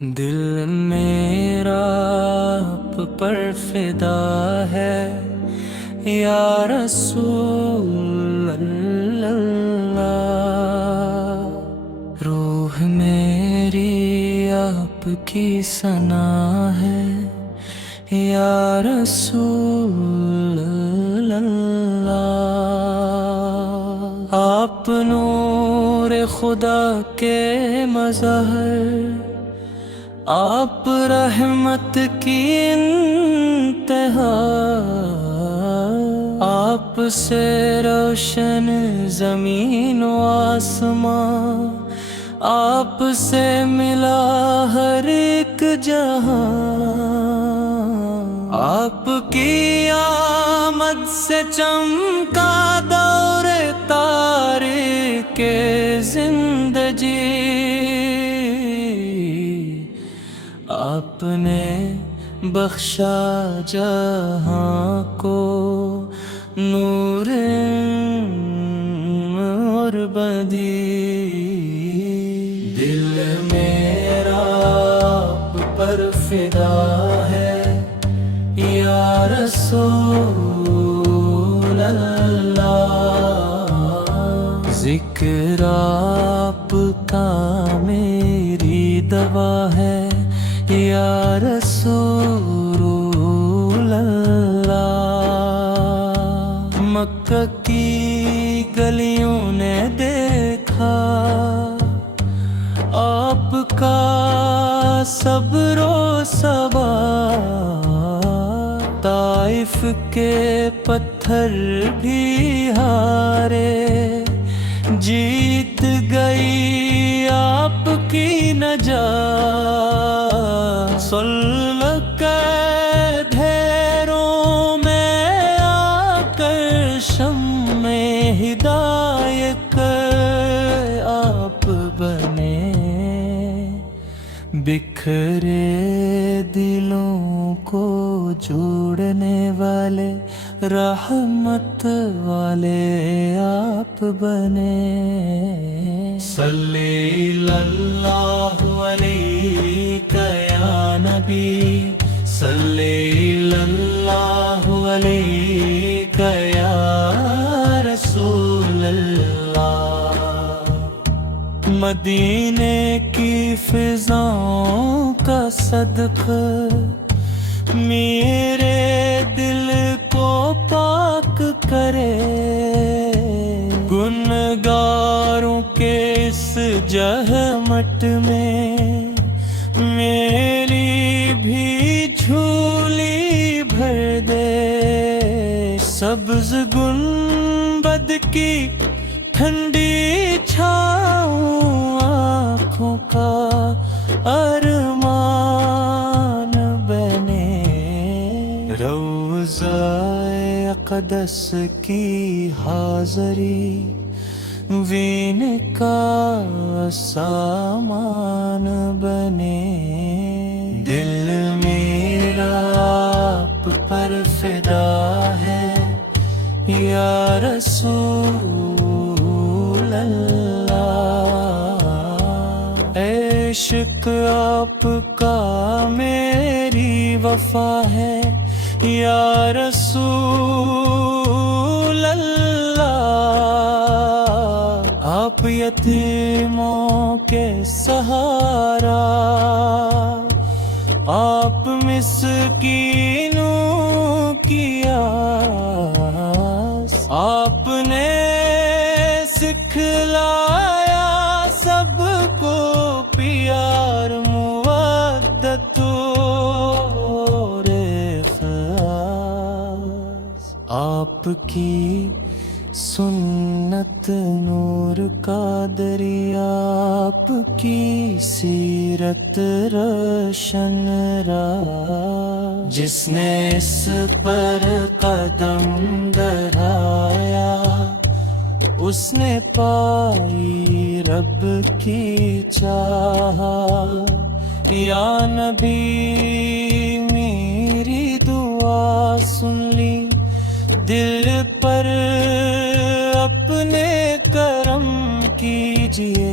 دل میرا آپ پر فدا ہے یا رسول اللہ، روح میری آپ کی ثنا ہے یا رسول اللہ۔ آپ نور خدا کے مظہر، آپ رحمت کی انتہا، آپ سے روشن زمین و آسمان، آپ سے ملا ہر ایک جہاں۔ آپ کی آمد سے چمکا دور تاریک زندگی، آپ نے بخشا جہاں کو نور اور بدی۔ دل میرا آپ پر فدا ہے یا رسول اللہ، ذکر آپ کا میری دوا ہے یا رسول اللہ۔ مکہ کی گلیوں نے دیکھا آپ کا صبر و ثبات، طائف کے پتھر بھی ہارے، جیت گئی آپ کی نجات۔ سلگ کے ڈھیروں میں آ کر شمع ہدایت آپ بنے، بکھرے دلوں کو جوڑنے والے رحمت والے آپ بنے۔ صلی اللہ علیہ یا نبی، صلی اللہ علیہ یا رسول اللہ۔ مدینے کی فضاؤں کا صدقہ میرے دل کو پاک کرے، گنہگاروں کے اس جہمٹ میں میری بھی جھولی بھر دے۔ سبز گنبد کی ٹھنڈی چھاؤں آنکھوں کا ارمان بنے، روضہ اقدس کی حاضری وین کا سامان بنے۔ دل میرا آپ پر فدا ہے یا رسول اللہ، عشق آپ کا میری وفا ہے یا رسول اللہ۔ آپ یتیموں کے سہارا، آپ مسکینوں کی آس، آپ نے سکھلایا سب کو پیار مودت اور اخلاص۔ آپ کی سنت نور کا دریا، آپ کی سیرت روشن راہ، جس نے اس پر قدم دھرایا اس نے پائی رب کی چاہت۔ یا نبی میری دعا سن لی، دل پر اپنے کرم کیجئے،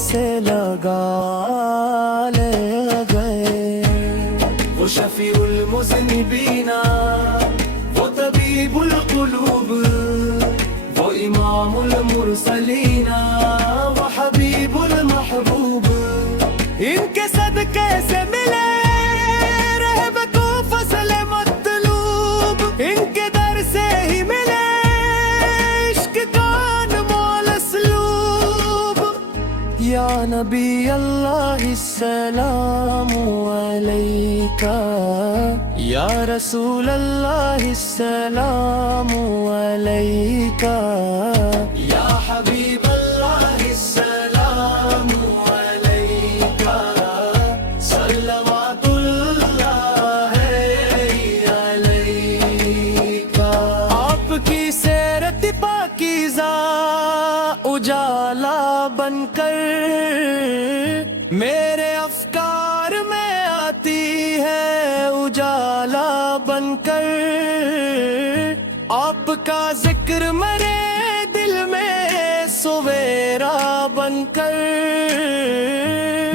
سے لگا لے گئے. وہ شفیع المذنبین، وہ طبیب القلوب، وہ امام المرسلین، وہ حبیب المحبوب. ان کے صدقے سے ملے رہب کو فضل مطلوب، ان کے در سے ہی ملے عشق کا انمول اسلوب. یا نبی اللہ السلام علیکہ، یا رسول اللہ السلام علیکہ، یا حبیب اللہ السلام علیکہ، صلوات اللہ علیکہ. آپ کی سیرت پاکیزہ اجالا بن کر میرے افکار میں آتی ہے، اجالا بن کر آپ کا ذکر میرے دل میں سویرا بن کر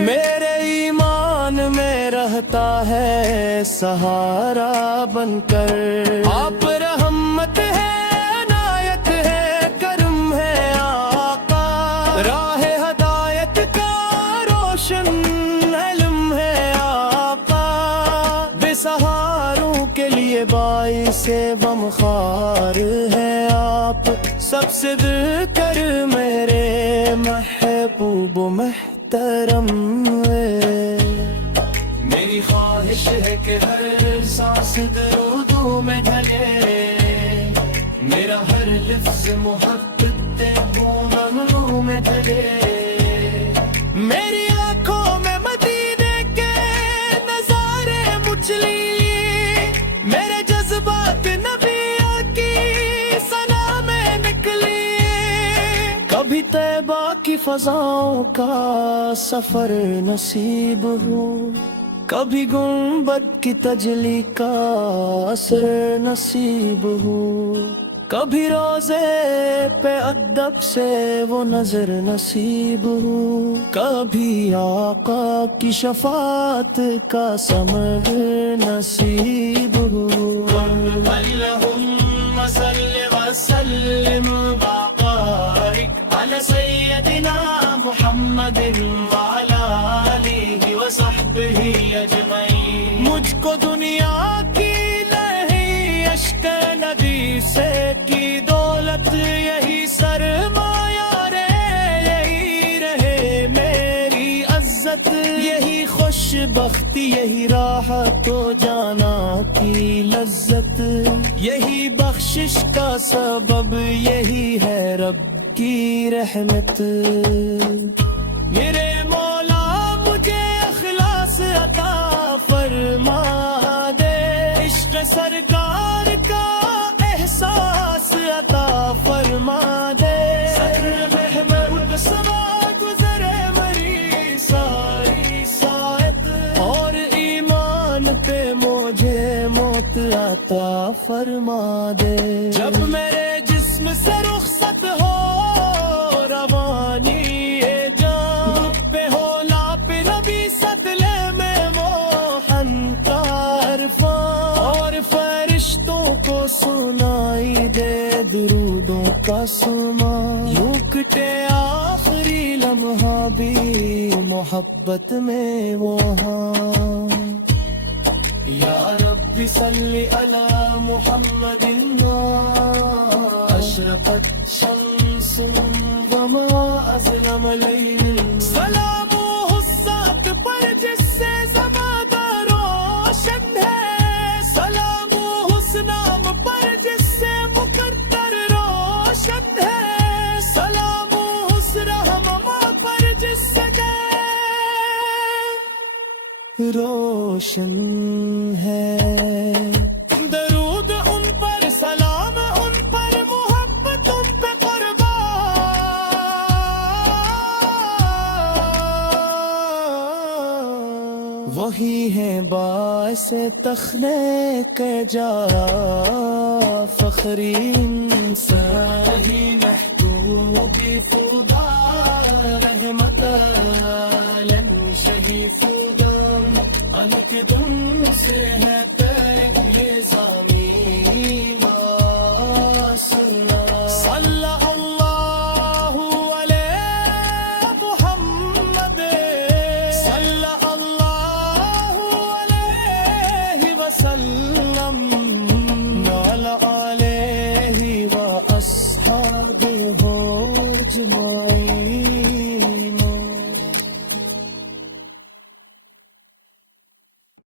میرے ایمان میں رہتا ہے سہارا بن کر. آپ رحمت ہے، عنایت ہے، کرم ہے آقا، راہ ہدایت کا روشن علم ہے آقا. بے سہاروں کے لیے باعث غمخوار ہے آپ، سب سے بہتر میرے محبوب و محترم ہے. میری خواہش ہے کہ ہر سانس درودوں میں ڈھلے، میرا ہر لفظ محبت پونم میں ڈھلے. میری آنکھوں میں مدینے کے نظارے مچھلی، میرے جذبات نبی کی ثنا میں نکلی. کبھی طیبہ کی فضاؤں کا سفر نصیب ہو، کبھی گنبد کی تجلی کا اثر نصیب ہو، کبھی روزے پہ ادب سے وہ نظر نصیب ہو، کبھی آقا کی شفاعت کا سمر نصیب ہو. اللہم صلی وسلم وبارک علی سیدنا محمد وعلی آلہ وصحبہ اجمعین. مجھ کو دنیا کی نہیں اشک نبی سے کی دولت، یہی سرمایہ رہے، یہی رہے میری عزت، یہی خوش بختی، یہی راحت و جانا کی لذت، یہی بخشش کا سبب، یہی ہے رب کی رحمت. میرے مولا مجھے اخلاص عطا فرما دے، عشق سرکار کا احساس عطا فرما دے. محمد سما گزرے مری ساری ساعت، اور ایمان پہ مجھے موت عطا فرما دے. جب میرے جسم سے رخصت ہو روانی جان، پہ ہولا پہ نبی ستلے میں موہن کا عرفان، اور فرشتوں کو سنائی دے درودوں کا سما. یوں کٹے آخری لمحہ بھی محبت میں وہاں. یا رب صلی علی محمد، اشرقت شمس وما اظلم لیل. سلام حسات پر جس سے زمانہ روشن ہے، سلام حسنام پر جس سے مقدر روشن ہے، سلام حسرہما پر جس سے روشن ہے. درود ان پر، سلام ان پر، محبت ان پہ قربان. وہی ہے باعث تخلیق جا فخری انسان، محتوم بخدا رحمت عالم شہید خدام الک تم سے ہے تیرے سامی سنا صلی اللہ علیہ محمد صلی اللہ علیہ وسلم وعلی آلہ و اصحابہ اجمعین